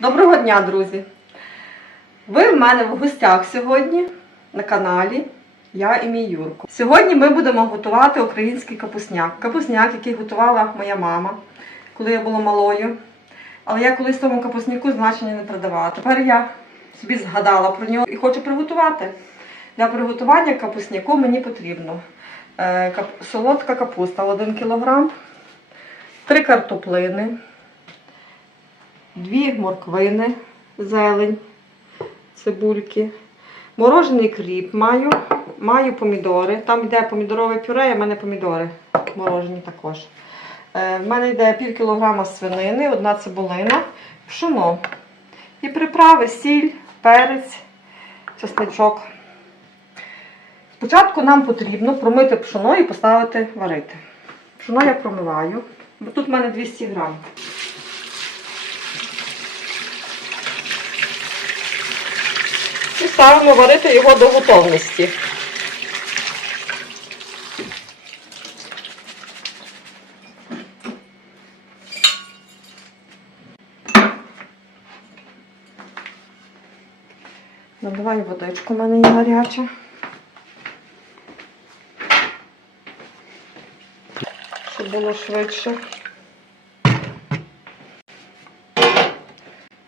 Доброго дня, друзі! Ви в мене в гостях сьогодні на каналі Я і мій Юрко. Сьогодні ми будемо готувати український капусняк. Капусняк, який готувала моя мама, коли я була малою. Але я колись тому капусняку значення не придавала. Тепер я собі згадала про нього і хочу приготувати. Для приготування капусняку мені потрібно е, солодка капуста 1 кг, 3 картоплини, дві морквини, зелень, цибульки, морожений кріп маю, маю помідори. Там йде помідорове пюре, а в мене помідори морожені також. Е, В мене йде пів кілограма свинини, одна цибулина, пшоно. І приправи, сіль, перець, чесничок. Спочатку нам потрібно промити пшоно і поставити варити. Пшоно я промиваю. Тут в мене 200 грам. І ставимо варити його до готовності. Наливаю водичку, в мене є гаряча. Щоб було швидше.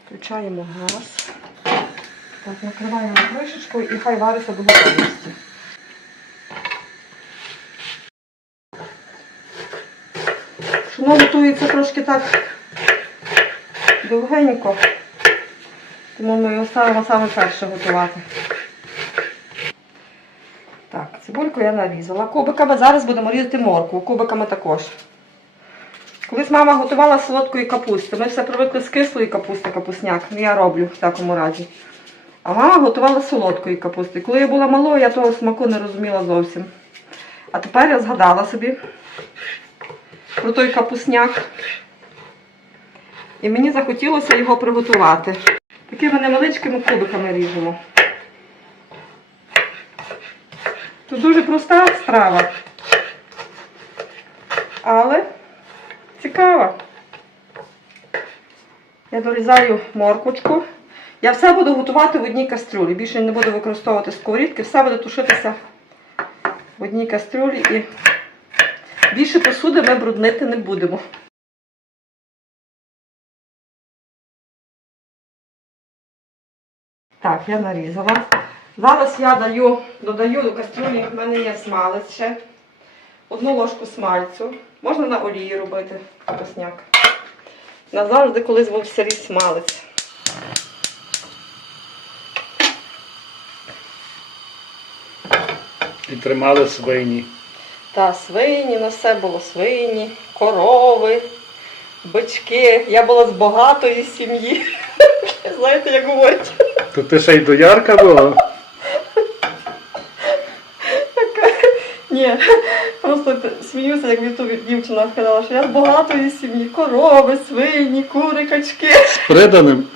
Включаємо газ. Так, накриваємо кришечкою і хай вариться до готовності. Воно готується трошки так довгенько, тому ми його ставимо саме перше готувати. Так, цибульку я нарізала кубиками. Зараз будемо різати моркву, кубиками також. Колись мама готувала солодкої капусти. Ми все привикли з кислої капусти, капусняк. Ну, Я роблю в такому разі. А мама готувала солодкої капусти. Коли я була малою, я того смаку не розуміла зовсім. А тепер я згадала собі про той капусняк. І мені захотілося його приготувати. Такими невеличкими кубиками ріжемо. Тут дуже проста страва. Але цікава. Я дорізаю морквочку. Я все буду готувати в одній кастрюлі. Більше не буду використовувати сковорідки, все буде тушитися в одній кастрюлі і більше посуди ми бруднити не будемо. Так, я нарізала. Зараз я даю, додаю до кастрюлі, в мене є смалець ще. Одну ложку смальцю. Можна на олії робити капусняк. Назавжди колись був сирий смалець. І тримали свині. Та свині, на все було свині, корови, бички. Я була з багатої сім'ї. Знаєте, як говорять? То ти ще й доярка була? Ні, просто сміюся, як від ту дівчина сказала, що я з багатої сім'ї. Корови, свині, кури, качки. З приданим.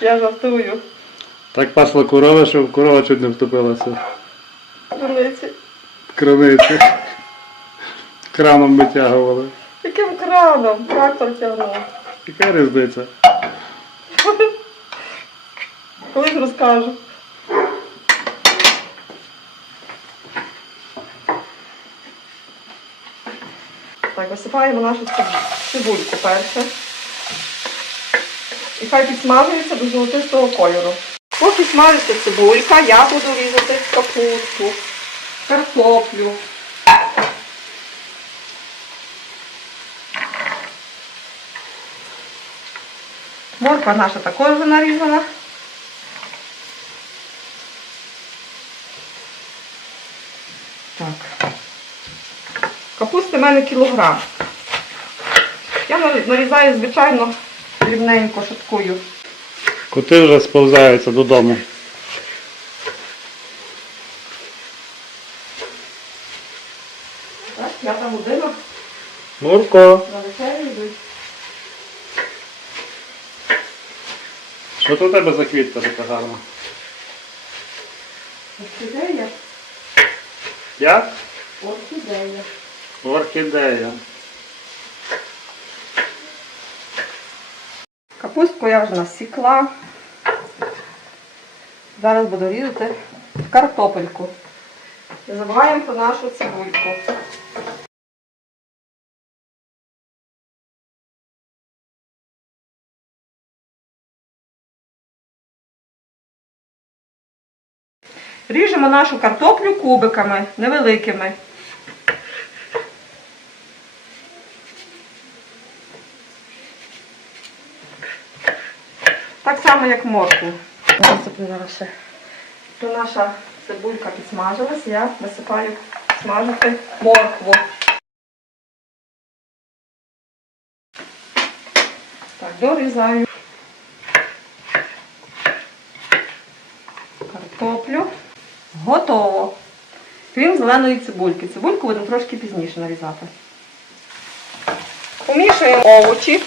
Я жартую. Так пасла корова, що корова чуть не втопилася. Дурниці. В криниці. Краном витягували. Яким краном? Трактор тягнув. Яка різниця? Колись розкажу. Так, висипаємо нашу цибульку перше. І хай підсмажується до золотистого кольору. Поки смажиться цибулька, я буду різати капусту, картоплю. Морква наша також нарізана. Так. Капусти в мене кілограм. Я нарізаю, звичайно, дрібненько шаткую. Коти вже сповзаються додому. Так, я там година Мурко, на вечерю йдуть. що то у тебе за квітка така гарна? Орхідея. Як? Орхідея. Орхідея. Капустку я вже насікла. Зараз буду різати картопельку. Не забуваємо про нашу цибульку. Ріжемо нашу картоплю кубиками невеликими. Так як моркву. Насиплю зараз ще. То наша цибулька підсмажилась, я висипаю смажити моркву. Так, дорізаю картоплю. Готово. Крім зеленої цибульки. Цибульку будемо трошки пізніше нарізати. Помішуємо овочі.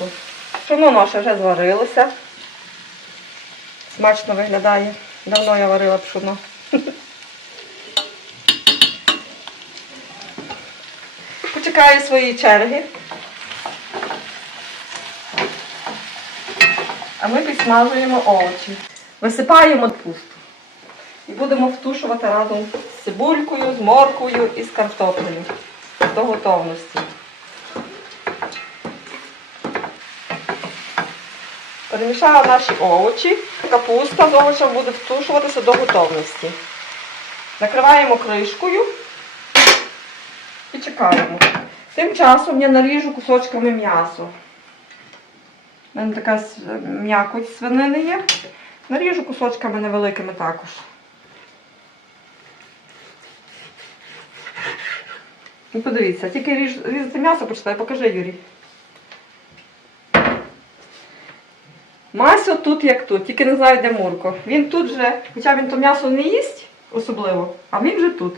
Висипаю картопельку. Наше вже зварилося. Смачно виглядає. Давно я варила пшоно. Почекаю своєї черги. А ми підсмажуємо овочі. Висипаємо пусту. І будемо втушувати разом з цибулькою, з морквою і з картоплею до готовності. Перемішала наші овочі. Капуста з овочем буде втушуватися до готовності. Накриваємо кришкою і чекаємо. Тим часом я наріжу кусочками м'ясо. У мене така м'якоть свинини є. Наріжу кусочками невеликими також. І подивіться, тільки різати м'ясо почитай, покажи, Юрій. Масо тут як тут, тільки не знаю, де Мурко. Він тут же, хоча він то м'ясо не їсть особливо, а він вже тут.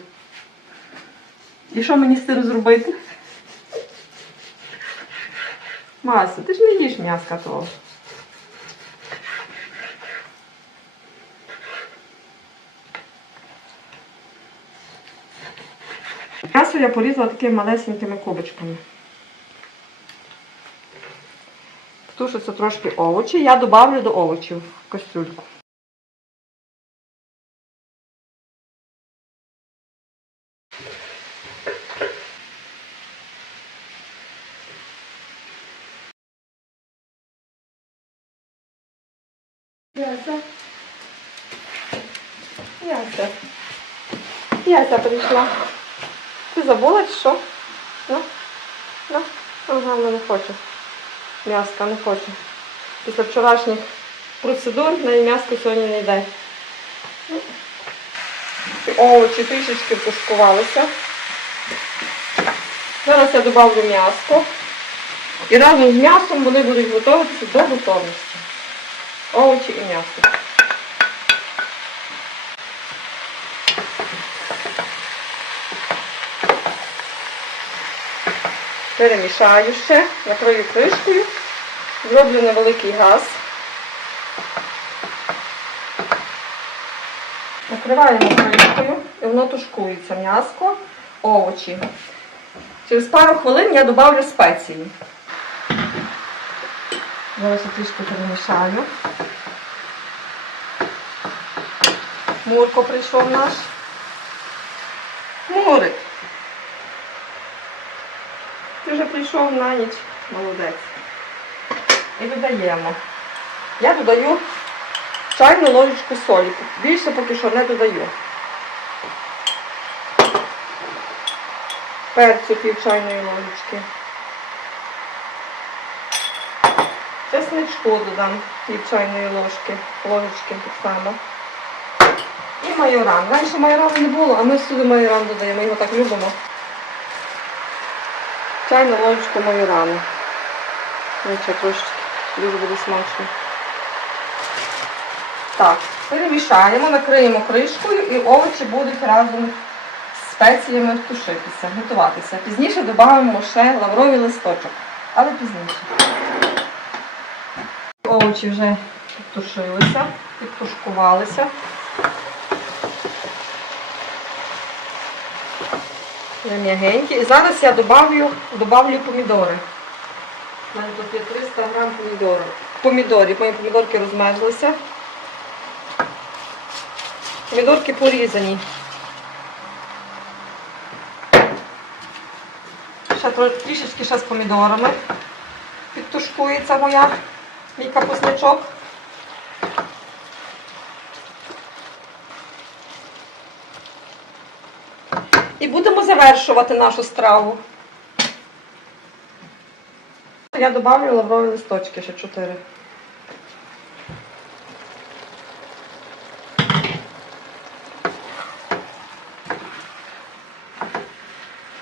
І що мені з цим зробити? Масо, ти ж не їш м'яска того. М'ясо я порізала такими малесенькими кубочками. Тушаться трошки овочі. Я додавлю до овочів кастрюльку. Яся. Яся. Яся прийшла. Ти забула чи що? Ну? Ну? Ага, вона не хоче. М'яска не хочу. Після вчорашніх процедур на м'яско сьогодні не йде. Овочі трішечки пускувалися. Зараз я додавлю м'ясо. І разом з м'ясом вони будуть готуватися до готовності. Овочі і м'ясо. Перемішаю ще, накрию кришкою, зроблю невеликий газ. Накриваємо кришкою і воно тушкується м'яско, овочі. Через пару хвилин я додавлю спеції. Зараз я трішки перемішаю. Мурко прийшов наш. Мурик. Ти вже прийшов на ніч. Молодець. І додаємо. Я додаю чайну ложечку солі. Більше поки що не додаю. Перцю пів чайної ложечки. Чесничку додам пів чайної ложки, ложечки так само. І майоран. Раніше майорану не було, а ми всюди майоран додаємо, його так любимо. Чайну ложечку майорану. Нічого трошечки, дуже буде смачно. Так, перемішаємо, накриємо кришкою і овочі будуть разом з спеціями тушитися, готуватися. Пізніше додамо ще лавровий листочок, але пізніше. Овочі вже підтушилися, підтушкувалися. М'ягенькі. І зараз я добавлю, добавлю помідори. У мене тут є 300 грам помідорів. Помідорів. Мої помідорки розмерзлися. Помідорки порізані. Ще трішечки ще з помідорами. Підтушкується моя, мій капуснячок. І будемо завершувати нашу страву. Я додавлю лаврові листочки ще 4.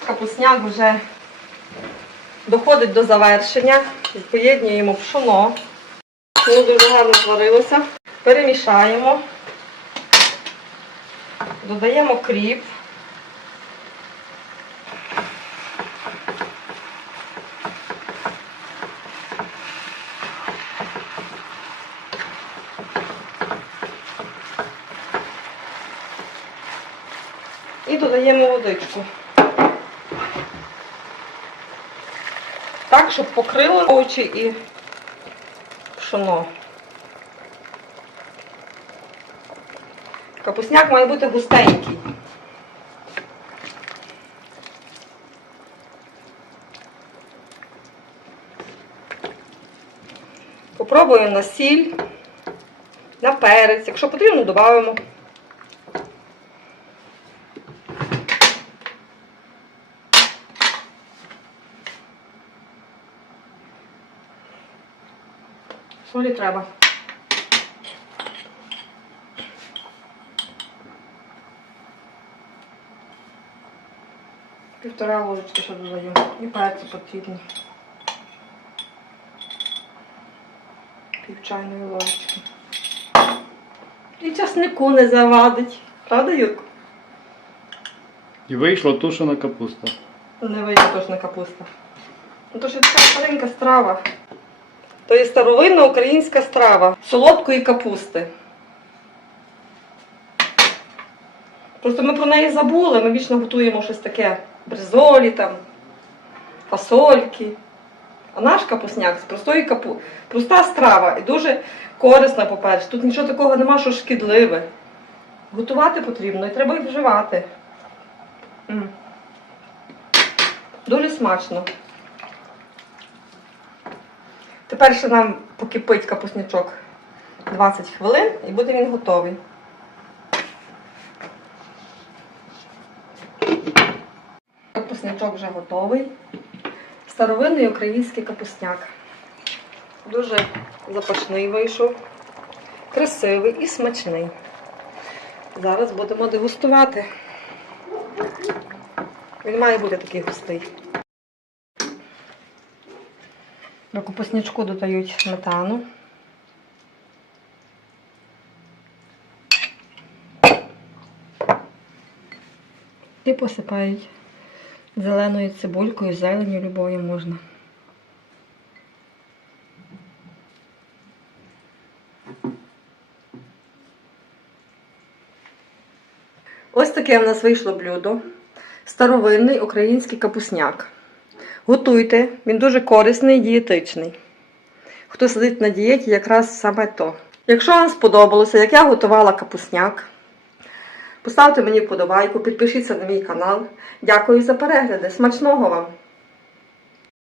Капусняк вже доходить до завершення. Поєднуємо пшоно. Воно дуже гарно зварилося. Перемішаємо. Додаємо кріп. І додаємо водичку. Так, щоб покрило овочі і пшоно. Капусняк має бути густенький. Попробуємо на сіль, на перець. Якщо потрібно, додамо. Солі треба. Півтора ложечки ще додаю. І перці потрібно. Пів чайної ложечки. І часнику не завадить. Правда, Юрко? І вийшла тушена капуста. Не вийде точно капуста. Ну то ж це старенька страва. То є старовинна українська страва солодкої капусти. Просто ми про неї забули, ми вічно готуємо щось таке бризолі там, фасольки. А наш капусняк з простої капу... проста страва і дуже корисна, по-перше. Тут нічого такого нема, що шкідливе. Готувати потрібно і треба і вживати. М. Дуже смачно. Тепер ще нам покипить капуснячок 20 хвилин і буде він готовий. Капуснячок вже готовий. Старовинний український капусняк. Дуже запашний вийшов, красивий і смачний. Зараз будемо дегустувати. Він має бути такий густий. До капуснячку додають сметану. І посипають зеленою цибулькою, зеленю любою можна. Ось таке в нас вийшло блюдо. Старовинний український капусняк. Готуйте, він дуже корисний і дієтичний. Хто сидить на дієті, якраз саме то. Якщо вам сподобалося, як я готувала капусняк, поставте мені вподобайку, підпишіться на мій канал. Дякую за перегляди. Смачного вам!